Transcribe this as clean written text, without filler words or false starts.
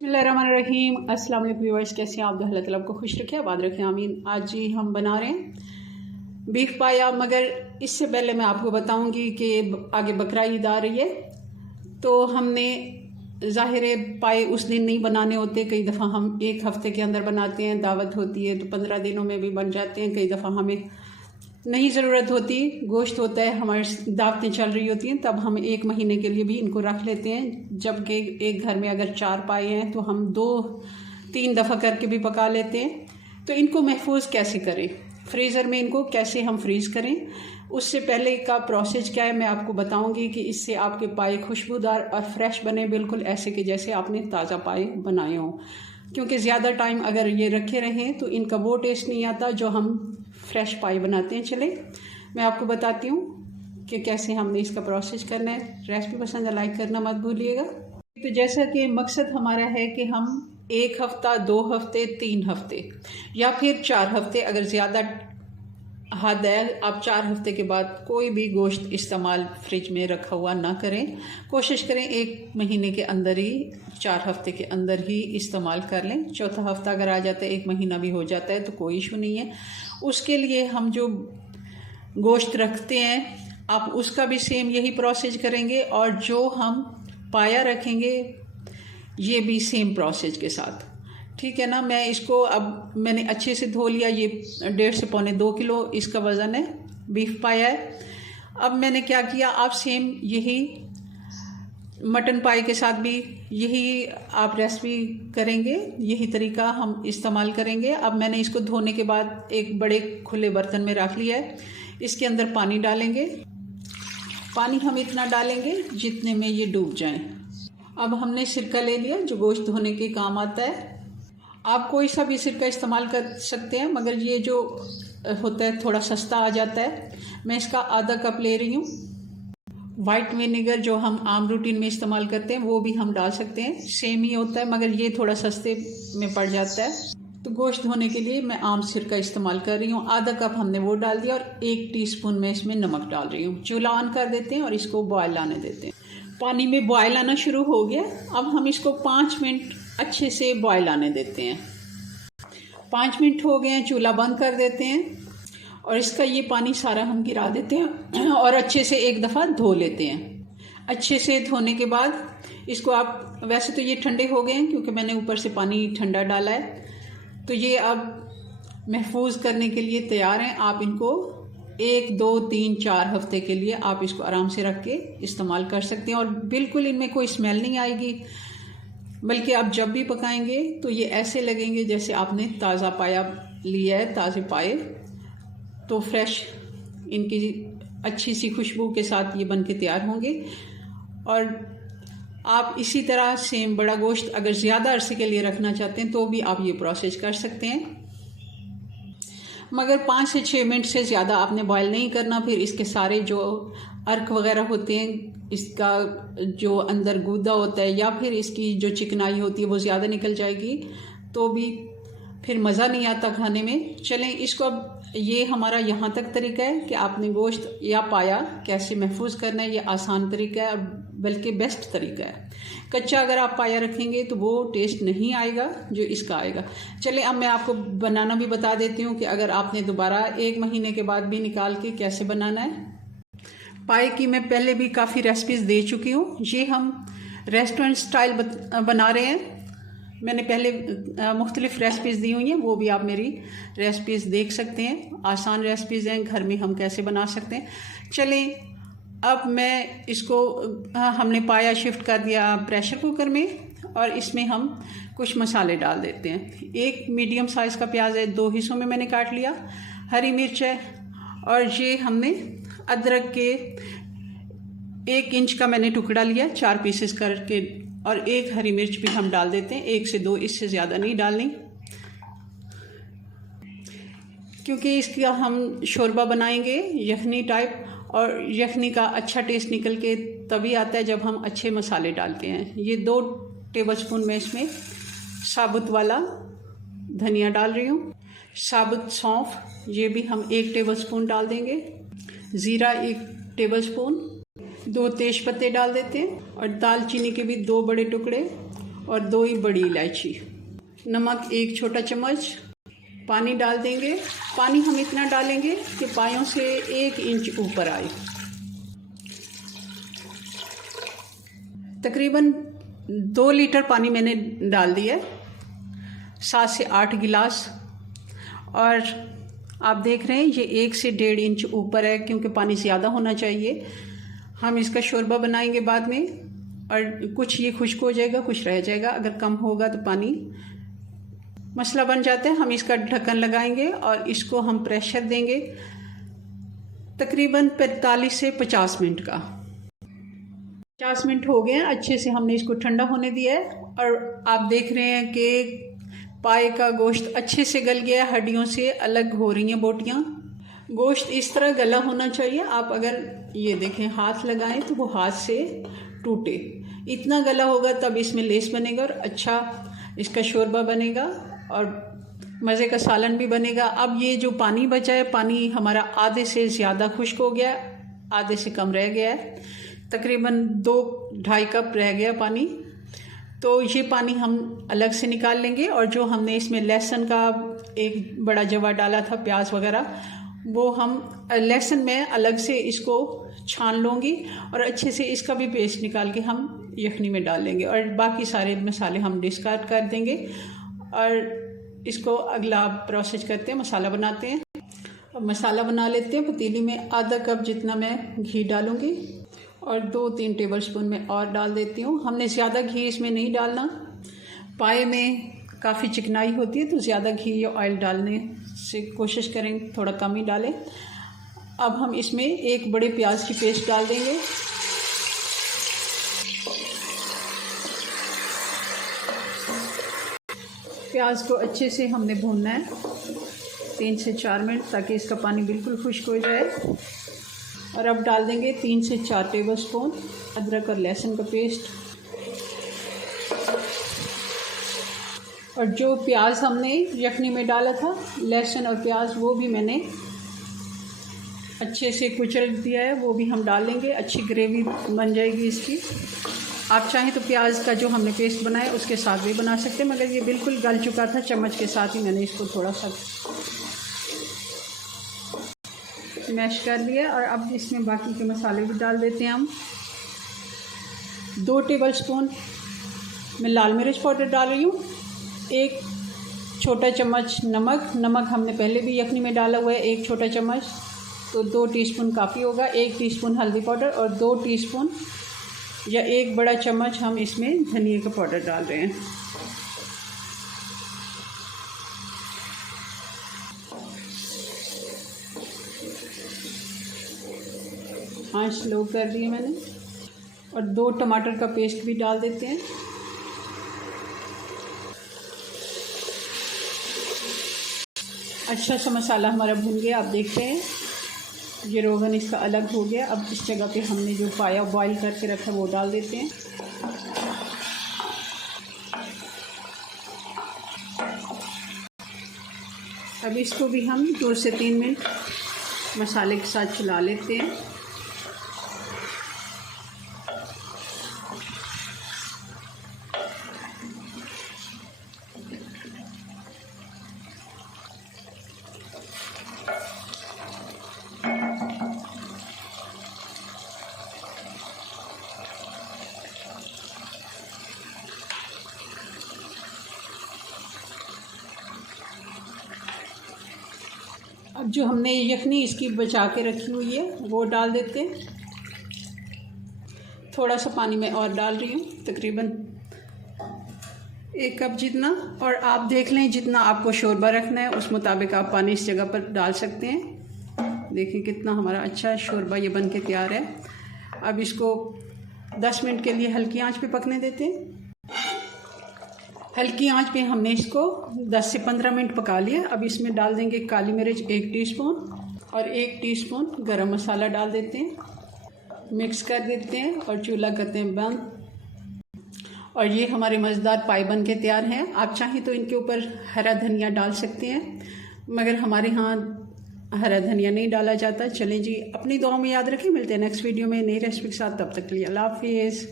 बिस्मिल्लाहिर्रहमानिर्रहीम। अस्सलाम वालेकुम व्यूअर्स, कैसे हैं आप? अल्लाह ताला आपको खुश रखे, आबाद रखे, आमीन। आज जी हम बना रहे हैं बीफ पाया, मगर इससे पहले मैं आपको बताऊंगी कि आगे बकरा ईद आ रही है, तो हमने ज़ाहिर पाए उस दिन नहीं बनाने होते। कई दफ़ा हम एक हफ़्ते के अंदर बनाते हैं, दावत होती है तो 15 दिनों में भी बन जाते हैं। कई दफ़ा हमें नहीं ज़रूरत होती, गोश्त होता है, हमारी दावतें चल रही होती हैं, तब हम 1 महीने के लिए भी इनको रख लेते हैं। जबकि एक घर में अगर 4 पाए हैं तो हम 2-3 दफ़ा करके भी पका लेते हैं। तो इनको महफूज कैसे करें, फ्रीज़र में इनको कैसे हम फ्रीज़ करें, उससे पहले का प्रोसेस क्या है मैं आपको बताऊंगी कि इससे आपके पाए खुशबूदार और फ्रेश बने, बिल्कुल ऐसे कि जैसे आपने ताज़ा पाए बनाए हों। क्योंकि ज़्यादा टाइम अगर ये रखे रहें तो इनका वो टेस्ट नहीं आता जो हम फ्रेश पाई बनाते हैं। चले मैं आपको बताती हूँ कि कैसे हमने इसका प्रोसेस करना है। रेसिपी पसंद है लाइक करना मत भूलिएगा। तो जैसा कि मकसद हमारा है कि हम 1 हफ़्ता, 2 हफ़्ते, 3 हफ़्ते या फिर 4 हफ़्ते, अगर ज़्यादा हद है आप 4 हफ़्ते के बाद कोई भी गोश्त इस्तेमाल फ्रिज में रखा हुआ ना करें। कोशिश करें 1 महीने के अंदर ही, 4 हफ़्ते के अंदर ही इस्तेमाल कर लें। चौथा हफ़्ता अगर आ जाता है, 1 महीना भी हो जाता है तो कोई इशू नहीं है। उसके लिए हम जो गोश्त रखते हैं आप उसका भी सेम यही प्रोसेस करेंगे, और जो हम पाया रखेंगे ये भी सेम प्रोसेस के साथ, ठीक है ना। मैं इसको अब मैंने अच्छे से धो लिया। ये 1.5 से पौने 2 किलो इसका वज़न है, बीफ पाया है। अब मैंने क्या किया, आप सेम यही मटन पाई के साथ भी यही आप रेसिपी करेंगे, यही तरीका हम इस्तेमाल करेंगे। अब मैंने इसको धोने के बाद एक बड़े खुले बर्तन में रख लिया है। इसके अंदर पानी डालेंगे। पानी हम इतना डालेंगे जितने में ये डूब जाएं। अब हमने सिरका ले लिया जो गोश्त धोने के काम आता है। आप कोई सा भी सिरका इस्तेमाल कर सकते हैं, मगर ये जो होता है थोड़ा सस्ता आ जाता है। मैं इसका आधा कप ले रही हूँ। वाइट विनेगर जो हम आम रूटीन में इस्तेमाल करते हैं वो भी हम डाल सकते हैं, सेम ही होता है, मगर ये थोड़ा सस्ते में पड़ जाता है। तो गोश्त धोने के लिए मैं आम सिरका इस्तेमाल कर रही हूँ। आधा कप हमने वो डाल दिया, और 1 टीस्पून मैं इसमें नमक डाल रही हूँ। चूल्हा ऑन कर देते हैं और इसको बॉयल आने देते हैं। पानी में बॉयल आना शुरू हो गया। अब हम इसको 5 मिनट अच्छे से बॉयल आने देते हैं। 5 मिनट हो गए हैं, चूल्हा बंद कर देते हैं और इसका ये पानी सारा हम गिरा देते हैं और अच्छे से एक दफ़ा धो लेते हैं। अच्छे से धोने के बाद इसको आप, वैसे तो ये ठंडे हो गए हैं क्योंकि मैंने ऊपर से पानी ठंडा डाला है, तो ये अब महफूज करने के लिए तैयार हैं। आप इनको 1, 2, 3, 4 हफ़्ते के लिए आप इसको आराम से रख के इस्तेमाल कर सकते हैं, और बिल्कुल इनमें कोई स्मेल नहीं आएगी। बल्कि आप जब भी पकाएंगे तो ये ऐसे लगेंगे जैसे आपने ताज़ा पाया लिया है, ताज़े पाए। तो फ्रेश इनकी अच्छी सी खुशबू के साथ ये बन के तैयार होंगे। और आप इसी तरह सेम बड़ा गोश्त अगर ज़्यादा अरसे के लिए रखना चाहते हैं तो भी आप ये प्रोसेस कर सकते हैं, मगर 5 से 6 मिनट से ज़्यादा आपने बॉयल नहीं करना। फिर इसके सारे जो अर्क वगैरह होते हैं, इसका जो अंदर गूदा होता है या फिर इसकी जो चिकनाई होती है वो ज़्यादा निकल जाएगी, तो भी फिर मज़ा नहीं आता खाने में। चलें इसको, अब ये हमारा यहाँ तक तरीका है कि आपने गोश्त या पाया कैसे महफूज करना है। ये आसान तरीका है और बल्कि बेस्ट तरीका है। कच्चा अगर आप पाया रखेंगे तो वो टेस्ट नहीं आएगा जो इसका आएगा। चलें अब मैं आपको बनाना भी बता देती हूँ कि अगर आपने दोबारा 1 महीने के बाद भी निकाल के कैसे बनाना है। पाए की मैं पहले भी काफ़ी रेसिपीज़ दे चुकी हूँ। ये हम रेस्टोरेंट स्टाइल बना रहे हैं। मैंने पहले मुख्तलिफ़ रेसिपीज़ दी हुई हैं, वो भी आप मेरी रेसिपीज़ देख सकते हैं। आसान रेसिपीज़ हैं, घर में हम कैसे बना सकते हैं। चलें अब मैं इसको, हमने पाया शिफ्ट कर दिया प्रेशर कुकर में, और इसमें हम कुछ मसाले डाल देते हैं। 1 मीडियम साइज़ का प्याज है, 2 हिस्सों में मैंने काट लिया। हरी मिर्च है, और ये हमने अदरक के 1 इंच का मैंने टुकड़ा लिया 4 पीसेस करके, और 1 हरी मिर्च भी हम डाल देते हैं, 1 से 2, इससे ज़्यादा नहीं डालनी, क्योंकि इसका हम शोरबा बनाएंगे यखनी टाइप, और यखनी का अच्छा टेस्ट निकल के तभी आता है जब हम अच्छे मसाले डालते हैं। ये 2 टेबलस्पून मैं इसमें साबुत वाला धनिया डाल रही हूँ। साबुत सौंफ ये भी हम 1 टेबलस्पून डाल देंगे। ज़ीरा 1 टेबलस्पून, 2 तेज पत्ते डाल देते हैं, और दालचीनी के भी 2 बड़े टुकड़े, और 2 ही बड़ी इलायची, नमक 1 छोटा चम्मच, पानी डाल देंगे। पानी हम इतना डालेंगे कि पायों से 1 इंच ऊपर आए। तकरीबन 2 लीटर पानी मैंने डाल दिया, 7 से 8 गिलास। और आप देख रहे हैं ये 1 से 1.5 इंच ऊपर है, क्योंकि पानी ज़्यादा होना चाहिए। हम इसका शोरबा बनाएंगे बाद में, और कुछ ये खुश्क हो जाएगा, कुछ रह जाएगा। अगर कम होगा तो पानी मसला बन जाता है। हम इसका ढक्कन लगाएंगे और इसको हम प्रेशर देंगे तकरीबन 45 से 50 मिनट का। 50 मिनट हो गए हैं, अच्छे से हमने इसको ठंडा होने दिया है। और आप देख रहे हैं कि पाए का गोश्त अच्छे से गल गया, हड्डियों से अलग हो रही हैं बोटियाँ। गोश्त इस तरह गला होना चाहिए। आप अगर ये देखें हाथ लगाएं तो वो हाथ से टूटे, इतना गला होगा तब इसमें लेस बनेगा और अच्छा इसका शोरबा बनेगा और मज़े का सालन भी बनेगा। अब ये जो पानी बचा है, पानी हमारा आधे से ज़्यादा खुश्क हो गया, आधे से कम रह गया है, तकरीबन 2-2.5 कप रह गया पानी। तो ये पानी हम अलग से निकाल लेंगे। और जो हमने इसमें लहसुन का 1 बड़ा जवा डाला था, प्याज वगैरह, वो हम लहसुन में अलग से इसको छान लूँगी और अच्छे से इसका भी पेस्ट निकाल के हम यखनी में डाल लेंगे। और बाकी सारे मसाले हम डिस्कार्ड कर देंगे और इसको अगला प्रोसेस करते हैं, मसाला बनाते हैं। अब मसाला बना लेते हैं। पतीली में आधा कप जितना मैं घी डालूँगी और 2-3 टेबलस्पून में और डाल देती हूँ। हमने ज़्यादा घी इसमें नहीं डालना, पाए में काफ़ी चिकनाई होती है, तो ज़्यादा घी या ऑयल डालने से कोशिश करें थोड़ा कम ही डालें। अब हम इसमें 1 बड़े प्याज की पेस्ट डाल देंगे। प्याज को अच्छे से हमने भूनना है 3 से 4 मिनट, ताकि इसका पानी बिल्कुल खुश्क हो जाए। और अब डाल देंगे 3 से 4 टेबलस्पून अदरक और लहसुन का पेस्ट। और जो प्याज हमने यखनी में डाला था, लहसुन और प्याज, वो भी मैंने अच्छे से कुचल दिया है, वो भी हम डाल लेंगे। अच्छी ग्रेवी बन जाएगी इसकी। आप चाहें तो प्याज का जो हमने पेस्ट बनाया उसके साथ भी बना सकते हैं, मगर ये बिल्कुल गल चुका था, चम्मच के साथ ही मैंने इसको थोड़ा सा मैश कर लिया। और अब इसमें बाकी के मसाले भी डाल देते हैं हम। 2 टेबलस्पून मैं लाल मिर्च पाउडर डाल रही हूँ, 1 छोटा चम्मच नमक हमने पहले भी यखनी में डाला हुआ है, 1 छोटा चम्मच, तो 2 टीस्पून काफ़ी होगा। 1 टीस्पून हल्दी पाउडर और 2 टीस्पून या 1 बड़ा चम्मच हम इसमें धनिया का पाउडर डाल रहे हैं। आँच स्लो कर दी है मैंने। और 2 टमाटर का पेस्ट भी डाल देते हैं। अच्छा सा मसाला हमारा भून गया, आप देखते हैं ये रोगन इसका अलग हो गया। अब इस जगह पे हमने जो पाया बॉईल करके रखा वो डाल देते हैं। अब इसको भी हम 2 से 3 मिनट मसाले के साथ चला लेते हैं। अब जो हमने यखनी इसकी बचा के रखी हुई है वो डाल देते हैं। थोड़ा सा पानी मैं और डाल रही हूँ, तकरीबन 1 कप जितना। और आप देख लें जितना आपको शोरबा रखना है उस मुताबिक आप पानी इस जगह पर डाल सकते हैं। देखिए कितना हमारा अच्छा शोरबा ये बन के तैयार है। अब इसको 10 मिनट के लिए हल्की आंच पे पकने देते हैं। हल्की आंच पे हमने इसको 10 से 15 मिनट पका लिया। अब इसमें डाल देंगे काली मिर्च 1 टीस्पून और 1 टीस्पून गरम मसाला डाल देते हैं। मिक्स कर देते हैं और चूल्हा करते हैं बंद। और ये हमारे मज़ेदार पाई बन के तैयार हैं। आप चाहें तो इनके ऊपर हरा धनिया डाल सकते हैं, मगर हमारे यहाँ हरा धनिया नहीं डाला जाता। चलें जी, अपनी दुआ में याद रखें। मिलते हैं नेक्स्ट वीडियो में नई रेसिपी के साथ। तब तक के लिए अल्लाह हाफिज़।